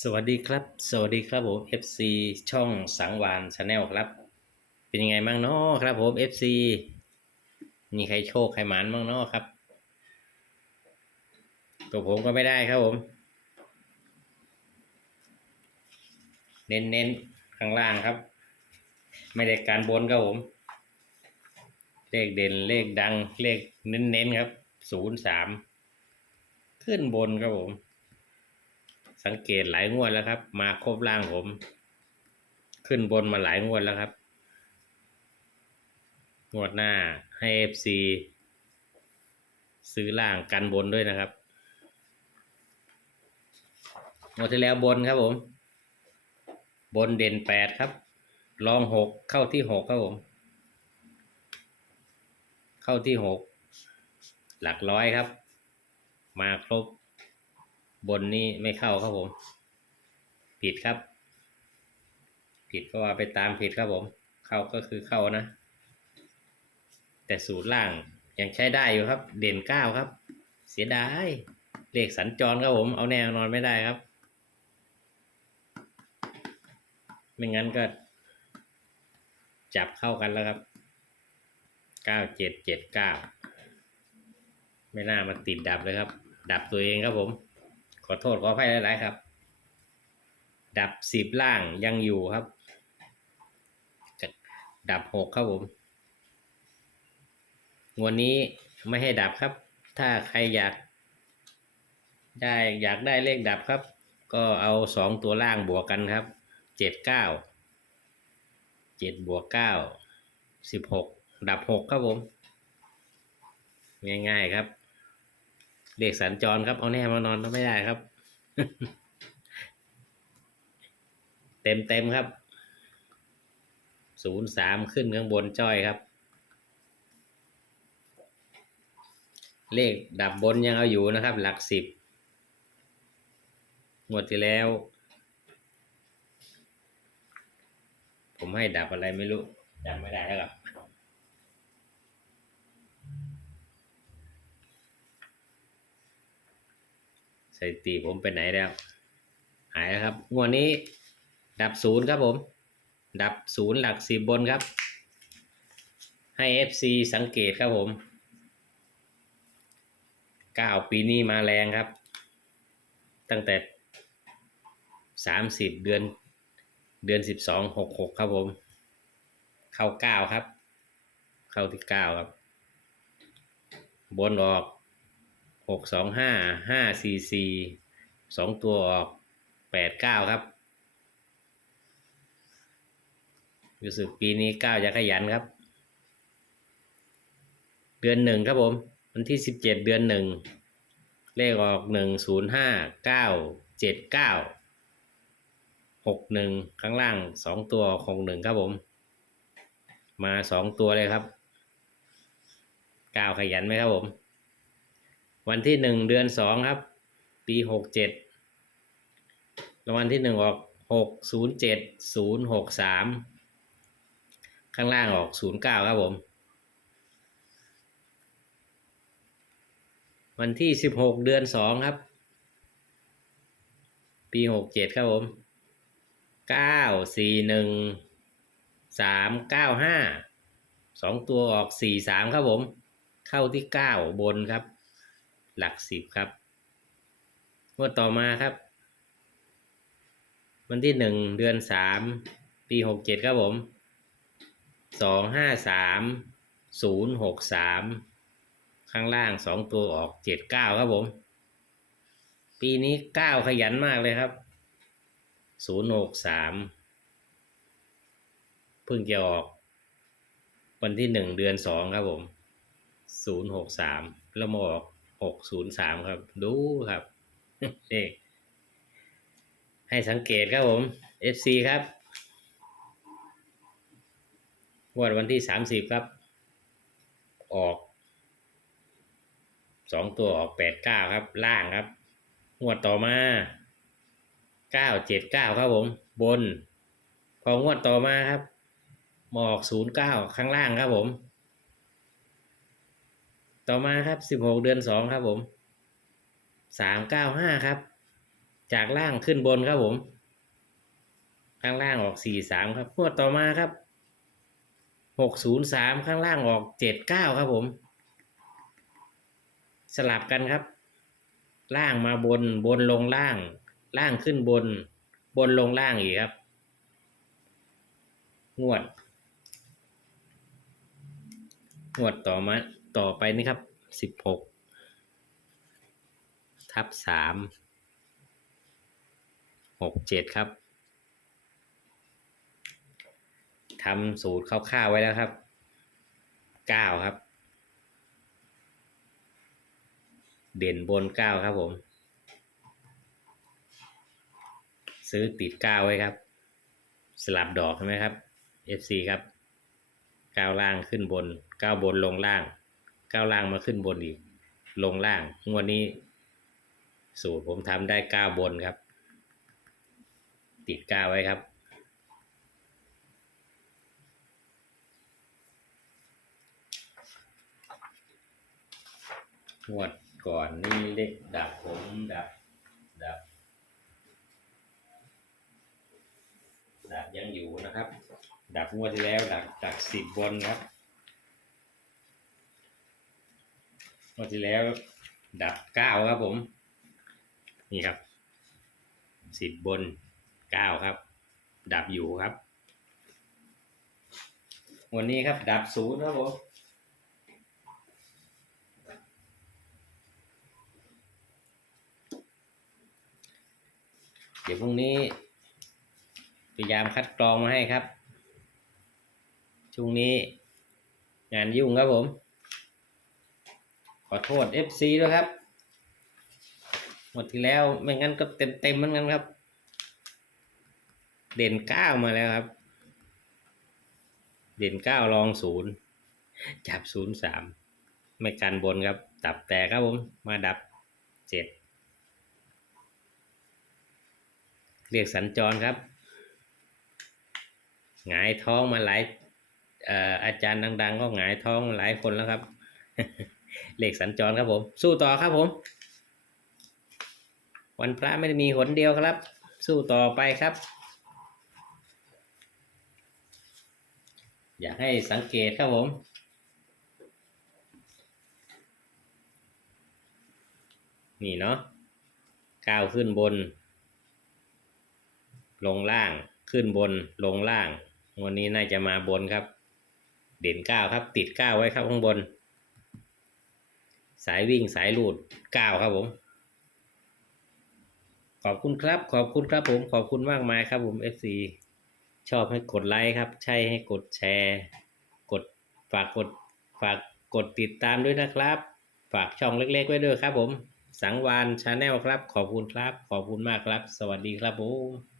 สวัสดีครับ สวัสดีครับผม FC ช่องสังวานชาแนลครับ เป็นยังไงบ้างเนาะครับผม FC มีใครโชคใครหมานบ้างเนาะครับ ตัวผมก็ไม่ได้ครับผม เน้นเน้นๆข้างล่างครับ ไม่ได้การบนครับผม เลขเด่นเลขดังเลขเน้นเน้นๆครับศูนย์สามขึ้นบนครับผม สังเกตหลายงวดแล้วครับ มาครบล่างผม ขึ้นบนมาหลายงวดแล้วครับ งวดหน้าให้เอฟซีซื้อล่างกันบนด้วยนะครับงวดที่แล้วบนครับผม บนเด่นแปดครับรองหกเข้าที่หกครับผม เข้าที่หกหลักร้อยครับ มาครบ บนนี้ไม่เข้าครับผม ผิดครับ ผิดก็ว่าไปตามผิดครับผม เข้าก็คือเข้านะ แต่สูตรล่างยังใช้ได้อยู่ครับ เด่นเก้าครับ เสียดายเลขสัญจรครับผม เอาแน่นอนไม่ได้ครับ ไม่งั้นก็ จับเข้ากันแล้วครับเก้าเจ็ดเจ็ดเก้าไม่น่ามาติดดับเลยครับ ดับตัวเองครับผม อโทษขออภัยหลาย ๆ ครับ ดับสิบล่างยังอยู่ครับ ดับหกครับผมงวันนี้ไม่ให้ดับครับ ถ้าใครอยากได้อยากได้เลขดับครับ ก็เอาสองตัวล่างบวกกันครับ เจ็ดเก้า เจ็ดบวกเก้า สิบหก ดับหกครับผม ง่าย ๆ ครับ เลขสัญจรครับ เอาแน่มานอนก็ไม่ได้ครับ เต็มเต็มครับ ศูนย์สามขึ้นข้างบนจ้อยครับ เลขดับบนยังเอาอยู่นะครับ หลักสิบงวดที่แล้ว ผมให้ดับอะไรไม่รู้จำไม่ได้แล้วครับ ถิติผมไปไหนแล้ว หายแล้วครับงวดนี้ ดับศูนย์ครับผม ดับศูนย์หลักสิบบนครับ ให้ FC สังเกตครับผมเก้าปีนี้มาแรงครับ ตั้งแต่สามสิบเดือน เดือนสิบสองหกหกครับผม เข้าเก้าครับ เข้าที่เก้าครับ บนออก หกสองห้าห้าสี่สี่สองตัวออกแปดเก้าครับรู้สึกปีนี้เก้าจะขยันครับ เดือนหนึ่งครับผม วันที่สิบเจ็ดเดือนหนึ่งเลขออกหนึ่งศูนย์ห้าเก้าเจ็ดเก้าหกหนึ่งข้างล่างสองตัวหกหนึ่งครับผม มาสองตัวเลยครับเก้าขยันไหมครับผม วันที่หนึ่งเดือนสองครับ ปีหกเจ็ดรางวัลที่หนึ่งออกหกศูนย์เจ็ดศูนย์หกสามข้างล่างออกศูนย์เก้าครับผม วันที่สิบหกเดือนสองครับ ปีหกเจ็ดครับผมเก้าสี่หนึ่งสามเก้าห้าสองตัวออกสี่สามครับผม เข้าที่เก้าบนครับ หลักสิบครับงวดต่อมาครับ วันที่หนึ่งเดือนสามปีหกเจ็ดครับผมสองห้าสามศูนย์หกสามข้างล่างสองตัวออกเจ็ดเก้าครับผม ปีนี้เก้าขยันมากเลยครับศูนย์หกสามเพิ่งจะออก วันที่หนึ่งเดือนสองครับผมศูนย์หกสามแล้วมาออก หกศูนย์สามครับ ดูครับเลขให้สังเกตครับผม FC ครับงวดวันที่สามสิบครับ ออกสองตัวออกแปดเก้าครับ ล่างครับ งวดต่อมาเก้าเจ็ดเก้าครับผม บน พองวดต่อมาครับมาออกศูนย์เก้าข้างล่างครับผม ต่อมาครับสิบหกเดือนสองครับผมสามเก้าห้าครับ จากล่างขึ้นบนครับผม ข้างล่างออกสี่สามครับงวดต่อมาครับหกศูนย์สามข้างล่างออกเจ็ดเก้าครับผม สลับกันครับ ล่างมาบนบนลงล่าง ล่างขึ้นบน บนลงล่างอีกครับ งวด งวดต่อมา ต่อไปนี่ครับสิบหกทับสามหกเจ็ดครับทำสูตรคร่าวๆไว้แล้วครับเก้าครับ เด่นบนเก้าครับผม ซื้อติดเก้าไว้ครับ สลับดอกใช่ไหมครับ FC ครับก้าวล่างขึ้นบนก้าวบนลงล่าง ก้าวล่างมาขึ้นบนอีก ลงล่างงวดนี้ สูตรผมทำได้ก้าวบนครับ ติดก้าวไว้ครับ งวดก่อนนี่เลขดับผมดับดับดับยังอยู่นะครับ ดับงวดที่แล้วดับดับสิบบนครับง วดที่แล้ว ดับเก้าครับผม นี่ครับสิบบนเก้าครับ ดับอยู่ครับ วันนี้ครับ ดับศูนย์ครับผมเดี๋ยวพรุ่งนี้พยายามคัดกรองมาให้ครับช่วงนี้ งานยุ่งครับผม อโทษ FC ด้วยครับหมดที่แล้วไม่งั้นก็เต็มเต็มเหมือนกันครับ เด่นเก้ามาแล้วครับ เด่นเก้ารองศูนย์จับศูนย์สามไม่กันบนครับดับแต่ครับผม มาดับเจ็ดเรียกสัญจรครับหงายท้องมาหลายอาจารย์ดัง ๆ ก็หงายท้องหลายคนแล้วครับ เลขสัญจรครับผม สู้ต่อครับผม วันพระไม่ได้มีหนเดียวครับ สู้ต่อไปครับ อยากให้สังเกตครับผมนี่เนาะก้าวขึ้นบน ลงล่างขึ้นบนลงล่าง วันนี้น่าจะมาบนครับ เด่นเก้าครับ ติดเก้าไว้ครับข้างบน สายวิ่งสายลูดเก้าครับผม ขอบคุณครับ ขอบคุณครับผม ขอบคุณมากมายครับผม FC ชอบให้กดไลค์ครับ ใช่ให้กดแชร์ กดฝากกดฝากกดติดตามด้วยนะครับ ฝากช่องเล็กๆไว้ด้วยครับผม สังวานชาแนลครับ ขอบคุณครับ ขอบคุณมากครับ สวัสดีครับผม